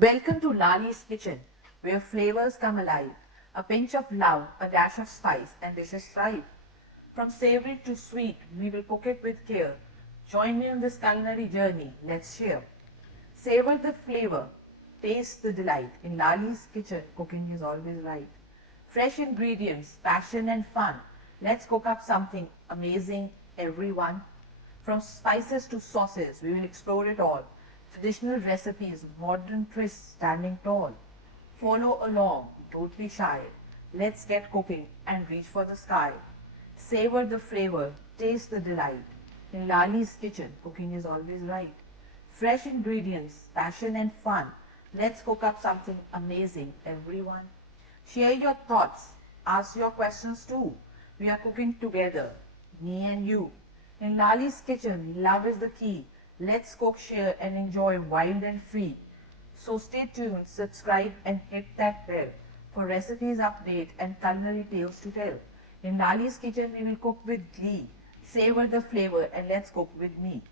Welcome to Lali's Kitchen, where flavors come alive. A pinch of love, a dash of spice, and dishes thrive. From savory to sweet, we will cook it with care. Join me on this culinary journey. Let's share. Savor the flavor, taste the delight. In Lali's Kitchen, cooking is always right. Fresh ingredients, passion and fun. Let's cook up something amazing, everyone. From spices to sauces, we will explore it all. Traditional recipes, modern twists standing tall. Follow along, don't be shy. Let's get cooking and reach for the sky. Savor the flavor, taste the delight. In Lali's Kitchen, cooking is always right. Fresh ingredients, passion and fun. Let's cook up something amazing, everyone. Share your thoughts, ask your questions too. We are cooking together, me and you. In Lali's Kitchen, love is the key. Let's cook, share and enjoy wild and free. So stay tuned, subscribe and hit that bell for recipes update and culinary tales to tell. In Lali's Kitchen, we will cook with glee. Savor the flavor and let's cook with me.